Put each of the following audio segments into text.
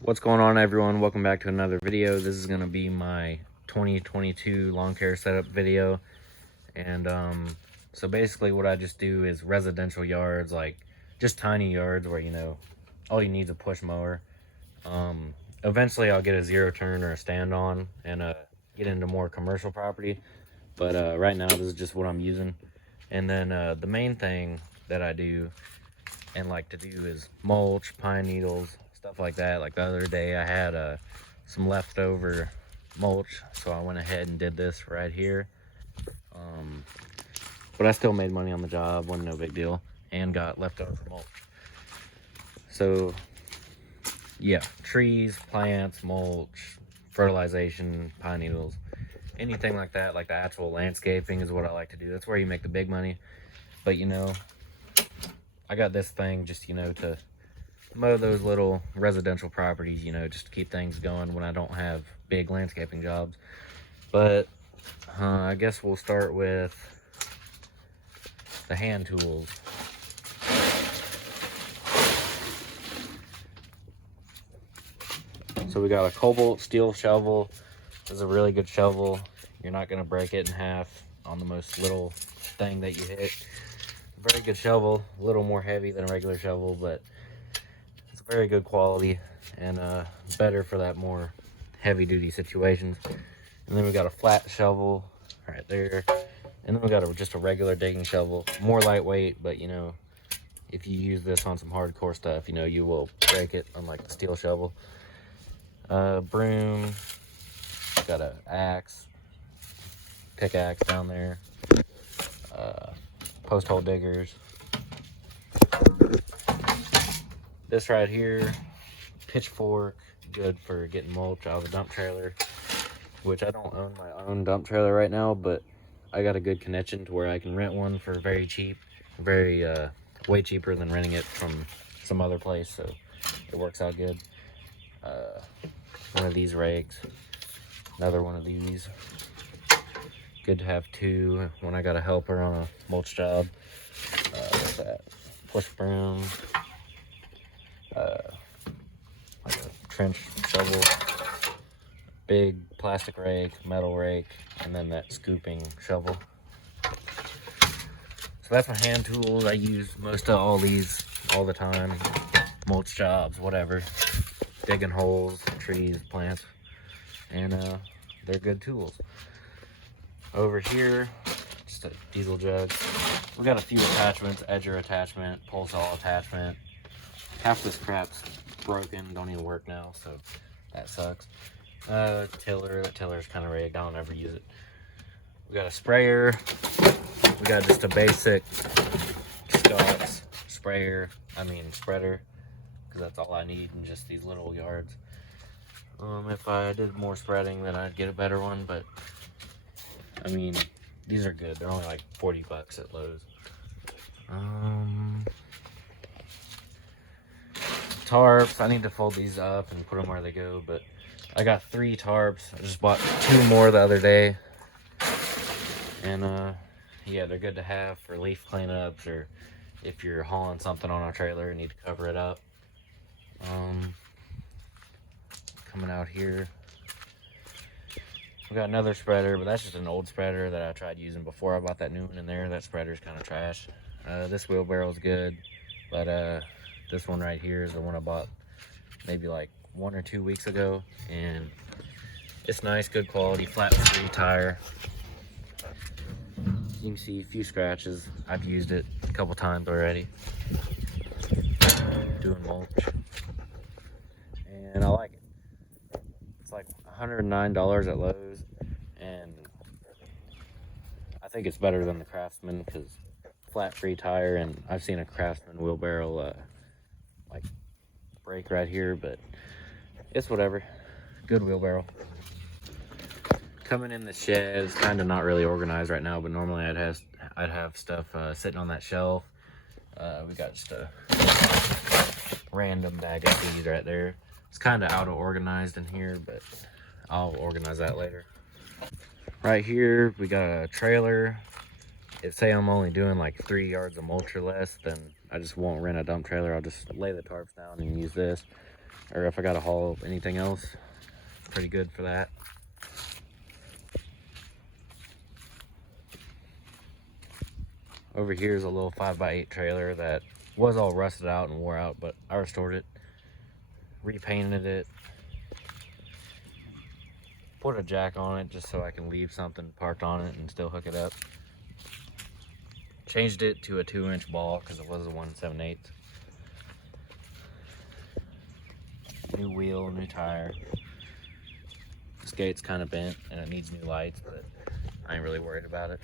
What's going on, everyone? Welcome back to another video. This is going to be my 2022 lawn care setup video. And so basically what I just do is residential yards, like just tiny yards where, all you need is a push mower. Eventually I'll get a zero turn or a stand on and get into more commercial property. But right now this is just what I'm using. And then the main thing that I do and like to do is mulch, pine needles, stuff like that. Like the other day I had some leftover mulch, so I went ahead and did this right here. But I still made money on the job, wasn't no big deal, and got leftover mulch. So yeah, trees, plants, mulch, fertilization, pine needles, anything like that, like the actual landscaping is what I like to do. That's where you make the big money. But I got this thing just, to mow those little residential properties, just to keep things going when I don't have big landscaping jobs. But I guess we'll start with the hand tools. So we got a cobalt steel shovel. This is a really good shovel. You're not going to break it in half on the most little thing that you hit. Very good shovel, a little more heavy than a regular shovel, but it's very good quality and better for that more heavy duty situations. And then we got a flat shovel right there, and then we got just a regular digging shovel, more lightweight, but if you use this on some hardcore stuff, you will break it, unlike the steel shovel. Broom, got an axe, pickaxe down there, post hole diggers. This right here, pitchfork, good for getting mulch out of the dump trailer, which I don't own my own dump trailer right now, but I got a good connection to where I can rent one for very cheap, way cheaper than renting it from some other place, so it works out good. One of these rakes, another one of these. Good to have two when I got a helper on a mulch job. What's that? Push broom, like a trench shovel, big plastic rake, metal rake, and then that scooping shovel. So that's my hand tools. I use most of all these all the time. Mulch jobs, whatever. Digging holes, trees, plants, and they're good tools. Over here, just a diesel jug. We got a few attachments: edger attachment, pole saw attachment. Half this crap's broken, don't even work now, so that sucks. Tiller, that tiller's kind of rigged, I don't ever use it. We got a sprayer. We got just a basic Scott's spreader, because that's all I need in just these little yards. If I did more spreading, then I'd get a better one, but these are good. They're only like 40 bucks at Lowe's. Tarps, I need to fold these up and put them where they go, but I got 3 tarps. I just bought 2 more the other day, and yeah, they're good to have for leaf cleanups, or if you're hauling something on a trailer and need to cover it up. Coming out here, we got another spreader, but that's just an old spreader that I tried using before I bought that new one in there. That spreader's kind of trash. This wheelbarrow's good, but this one right here is the one I bought maybe like 1 or 2 weeks ago, and it's nice, good quality, flat free tire. You can see a few scratches. I've used it a couple times already doing mulch, and I like it. It's like $109 at Lowe's, and I think it's better than the Craftsman because flat free tire, and I've seen a Craftsman wheelbarrow like break right here, but it's whatever. Good wheelbarrow. Coming in the shed, it's kind of not really organized right now, but normally I'd have stuff sitting on that shelf. We got just a random bag of seeds right there. It's kind of out of organized in here, but I'll organize that later. Right here we got a trailer. If say I'm only doing like 3 yards of mulch or less, then I just won't rent a dump trailer. I'll just lay the tarps down and use this. or if I gotta haul anything else, it's pretty good for that. Over here is a little 5x8 trailer that was all rusted out and wore out, but I restored it, repainted it, put a jack on it just so I can leave something parked on it and still hook it up. Changed it to a 2-inch ball because it was a 1 7/8. New wheel, new tire. This gate's kind of bent and it needs new lights, but I ain't really worried about it.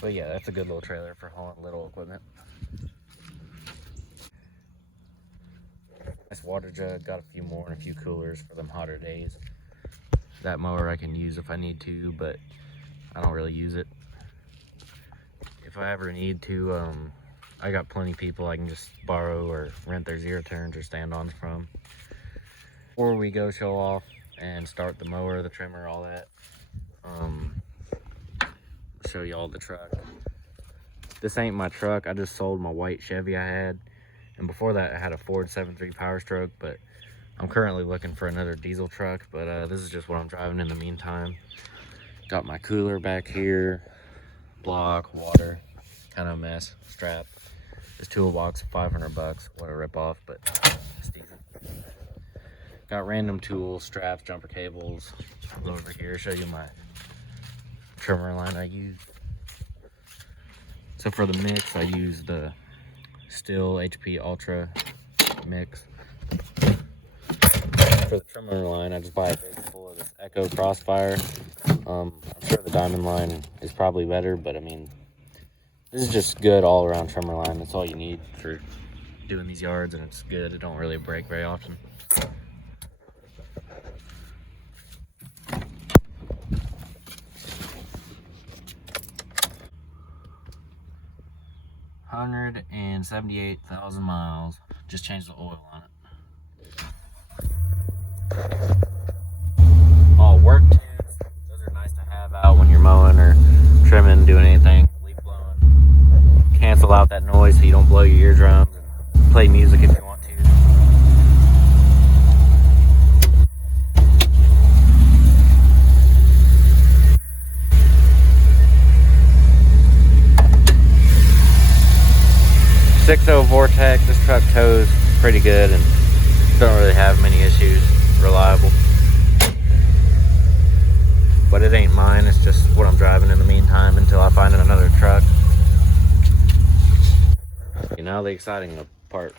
But yeah, that's a good little trailer for hauling little equipment. Nice water jug, got a few more and a few coolers for them hotter days. That mower I can use if I need to, but I don't really use it. If I ever need to, I got plenty of people I can just borrow or rent their zero turns or stand-ons from. Or we go show off and start the mower, the trimmer, all that. Show you all the truck. This ain't my truck. I just sold my white Chevy I had, and before that I had a Ford 7.3 Power Stroke, but I'm currently looking for another diesel truck, but this is just what I'm driving in the meantime. Got my cooler back here, block, water, kind of a mess, strap. This toolbox, $500, what a ripoff, but it's decent. Got random tools, straps, jumper cables. I'll go over here, show you my trimmer line I use. So for the mix, I use the Still HP Ultra mix. For the trimmer line, I just buy a big full of this Echo Crossfire. I'm sure the Diamond line is probably better, but I mean, this is just good all around trimmer line. That's all you need for doing these yards, and it's good. It don't really break very often. $178,000 miles. Just changed the oil on it. All work tubes. Those are nice to have out when you're mowing or trimming, doing anything. Leaf blowing. Cancel out that noise so you don't blow your eardrums. And play music if you want to. .60 Vortex. This truck tows pretty good and don't really have many issues. Reliable. But it ain't mine. It's just what I'm driving in the meantime until I find another truck. Now the exciting part.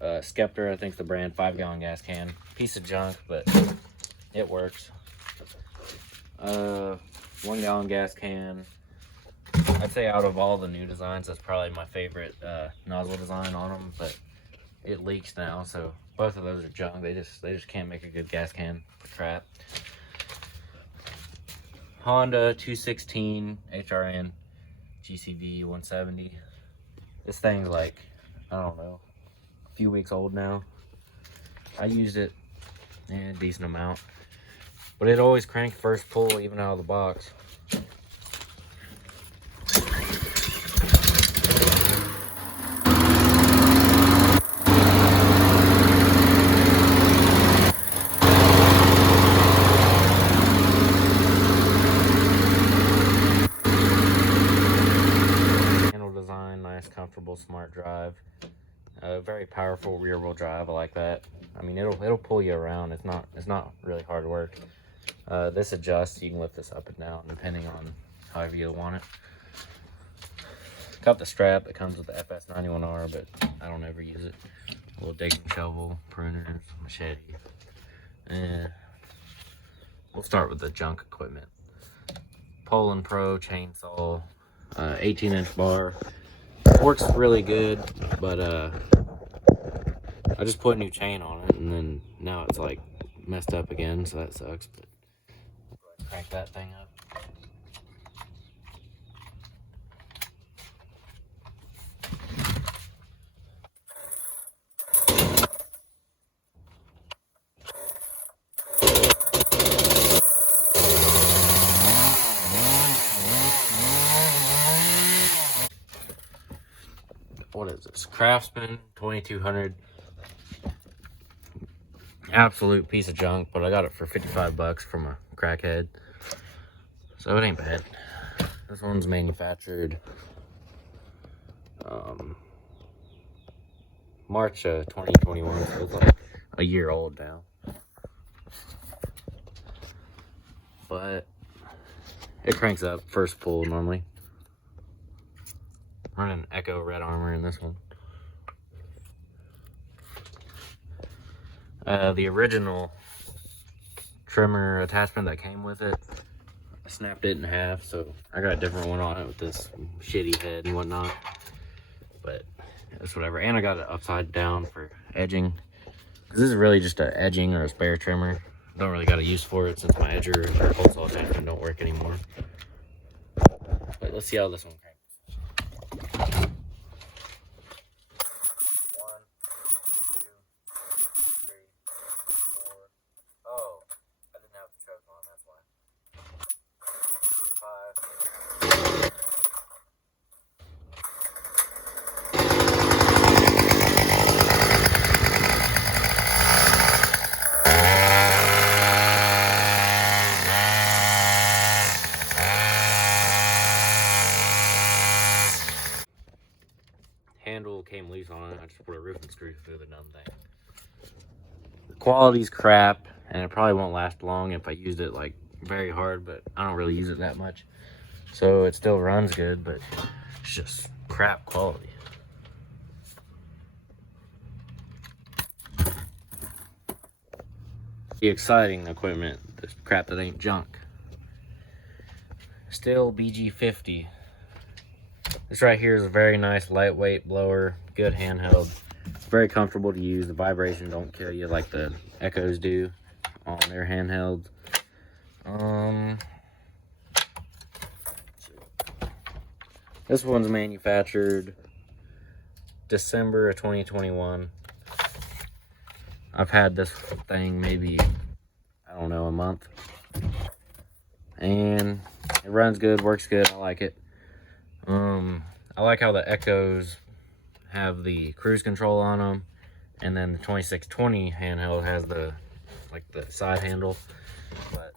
Skeptor, I think's the brand, 5-gallon gas can. Piece of junk, but it works. 1-gallon gas can. I'd say out of all the new designs, that's probably my favorite nozzle design on them, but it leaks now, so both of those are junk. They just can't make a good gas can for trap. Honda 216 HRN GCV 170. This thing's like, I don't know, a few weeks old now. I used it a decent amount, but it always cranked first pull even out of the box. Comfortable, smart drive. Very powerful rear wheel drive. I like that. I mean, it'll pull you around. It's not really hard work. This adjusts. You can lift this up and down depending on however you want it. Got the strap that comes with the FS91R, but I don't ever use it. A little digging shovel, pruners, machete. And we'll start with the junk equipment. Poland Pro chainsaw, 18-inch bar. Works really good, but I just put a new chain on it, and then now it's like messed up again, so that sucks. But we'll go ahead and crank that thing up. What is this? It's Craftsman 2200. Absolute piece of junk, but I got it for 55 bucks from a crackhead. So it ain't bad. This one's manufactured March 2021, so it's like a year old now. But it cranks up first pull normally. Running Echo Red Armor in this one. The original trimmer attachment that came with it, I snapped it in half, so I got a different one on it with this shitty head and whatnot. But it's whatever. And I got it upside down for edging, because this is really just an edging or a spare trimmer. Don't really got a use for it since my edger or hole saw attachment don't work anymore. But let's see how this one cranks. Handle came loose on it. I just put a roofing screw through the dumb thing. The quality's crap, and it probably won't last long if I used it like very hard, but I don't really use it that much. So it still runs good, but it's just crap quality. The exciting equipment, the crap that ain't junk. Still BG50. This right here is a very nice lightweight blower, good handheld, very comfortable to use. The vibration don't kill you like the Echoes do on their handhelds. This one's manufactured December of 2021. I've had this thing maybe, I don't know, a month. And it runs good, works good, I like it. I like how the Echoes have the cruise control on them, and then the 2620 handheld has the side handle. But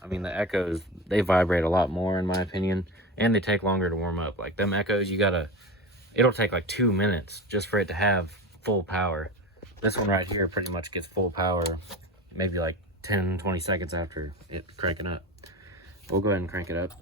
I mean, the Echoes, they vibrate a lot more in my opinion, and they take longer to warm up. Like them Echoes, it'll take like 2 minutes just for it to have full power. This one right here pretty much gets full power maybe like 10-20 seconds after it cranking up. We'll go ahead and crank it up.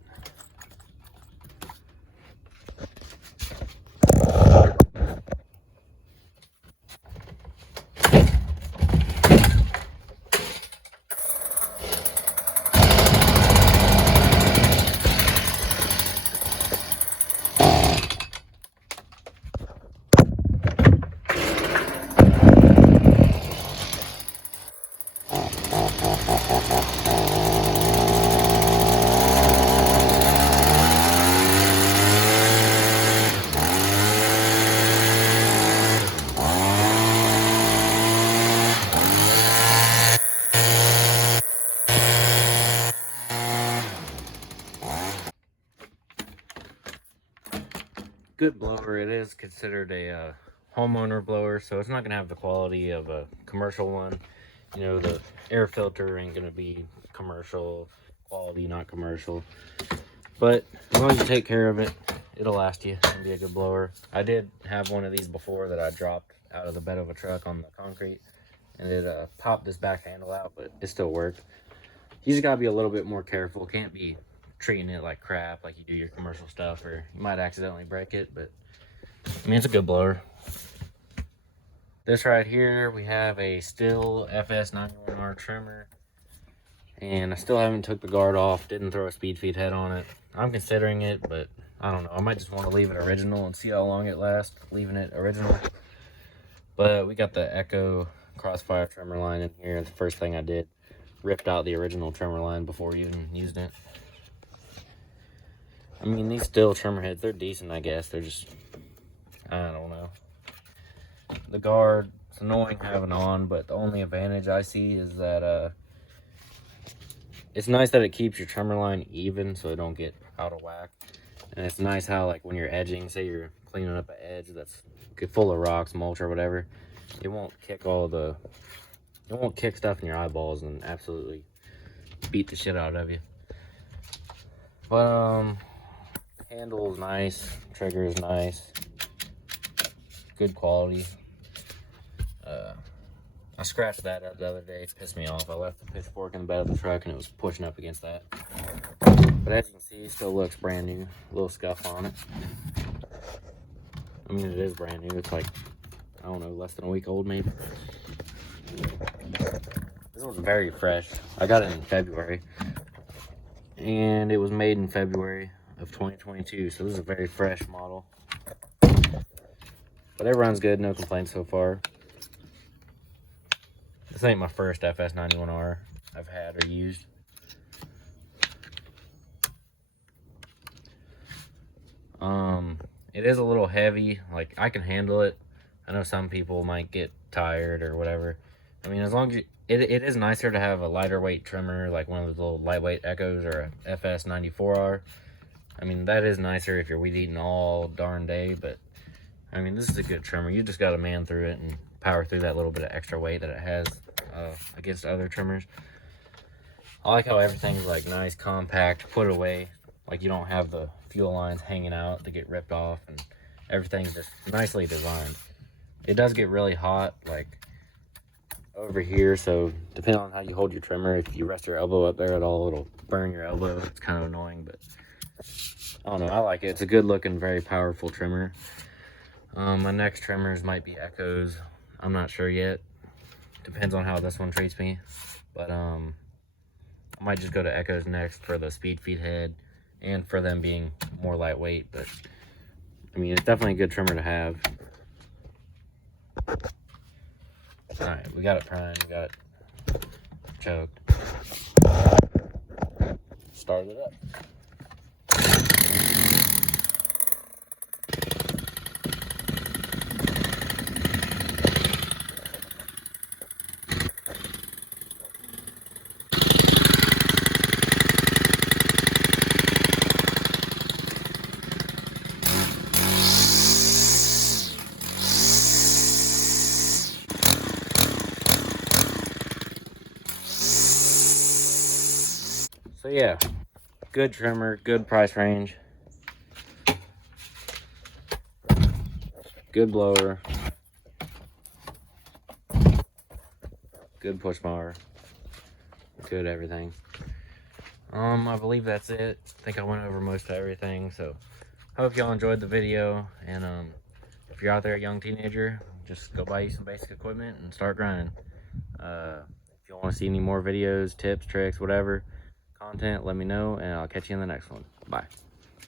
Good blower. It is considered a homeowner blower, so it's not gonna have the quality of a commercial one. You know, the air filter ain't gonna be commercial quality, not commercial. But as long as you take care of it, it'll last you and be a good blower. I did have one of these before that I dropped out of the bed of a truck on the concrete, and it popped this back handle out, but it still worked. You just gotta be a little bit more careful. Can't be treating it like crap like you do your commercial stuff, or you might accidentally break it. But I mean, it's a good blower. This right here, we have a Stihl FS91R trimmer, and I still haven't took the guard off. Didn't throw a speed feed head on it. I'm considering it, but I don't know. I might just want to leave it original and see how long it lasts leaving it original. But we got the Echo Crossfire trimmer line in here. The first thing I did, ripped out the original trimmer line before even using it. I mean, these Stihl trimmer heads, they're decent, I guess. They're just, I don't know. The guard, it's annoying having on, but the only advantage I see is that it's nice that it keeps your trimmer line even so it don't get out of whack. And it's nice how, like, when you're edging, say you're cleaning up an edge that's full of rocks, mulch, or whatever, it won't kick stuff in your eyeballs and absolutely beat the shit out of you. But handle is nice, trigger is nice, good quality. I scratched that up the other day. It pissed me off. I left the pitchfork in the bed of the truck and it was pushing up against that. But as you can see, it still looks brand new. A little scuff on it. I mean, it is brand new. It's like, I don't know, less than a week old maybe. This one's very fresh. I got it in February. And it was made in February of 2022. So this is a very fresh model. But it runs good. No complaints so far. This ain't my first FS91R I've had or used. It is a little heavy. Like, I can handle it. I know some people might get tired or whatever. I mean, as long as it is nicer to have a lighter weight trimmer, like one of those little lightweight Echoes or a FS94R. I mean, that is nicer if you're weed eating all darn day, but I mean, this is a good trimmer. You just got to man through it and power through that little bit of extra weight that it has against other trimmers. I like how everything's like nice, compact, put away. Like, you don't have the fuel lines hanging out to get ripped off, and everything's just nicely designed. It does get really hot, like over here, so depending on how you hold your trimmer, if you rest your elbow up there at all, it'll burn your elbow. It's kind of annoying, but I don't know, I like it. It's a good looking, very powerful trimmer. My next trimmers might be Echoes. I'm not sure yet. Depends on how this one treats me, but I might just go to Echoes next for the speed feed head and for them being more lightweight. But I mean, it's definitely a good trimmer to have. All right, we got it primed, we got it choked. Start it up. So yeah, good trimmer, good price range, good blower, good push mower, good everything. I believe that's it. I think I went over most of everything, so hope y'all enjoyed the video. And if you're out there a young teenager, just go buy you some basic equipment and start grinding. If you want to see any more videos, tips, tricks, whatever content, let me know, and I'll catch you in the next one. Bye.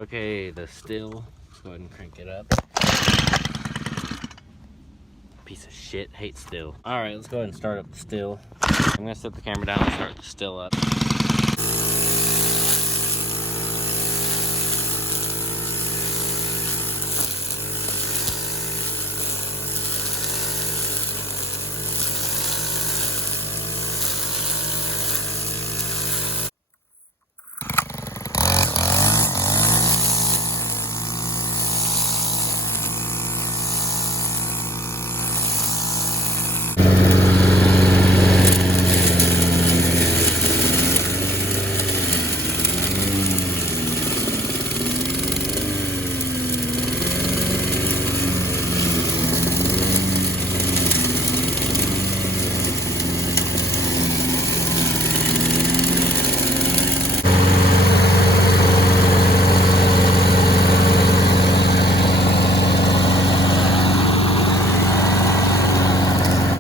Okay, the still. Let's go ahead and crank it up. Piece of shit, hate still. All right, let's go ahead and start up the still. I'm gonna set the camera down and start the still up.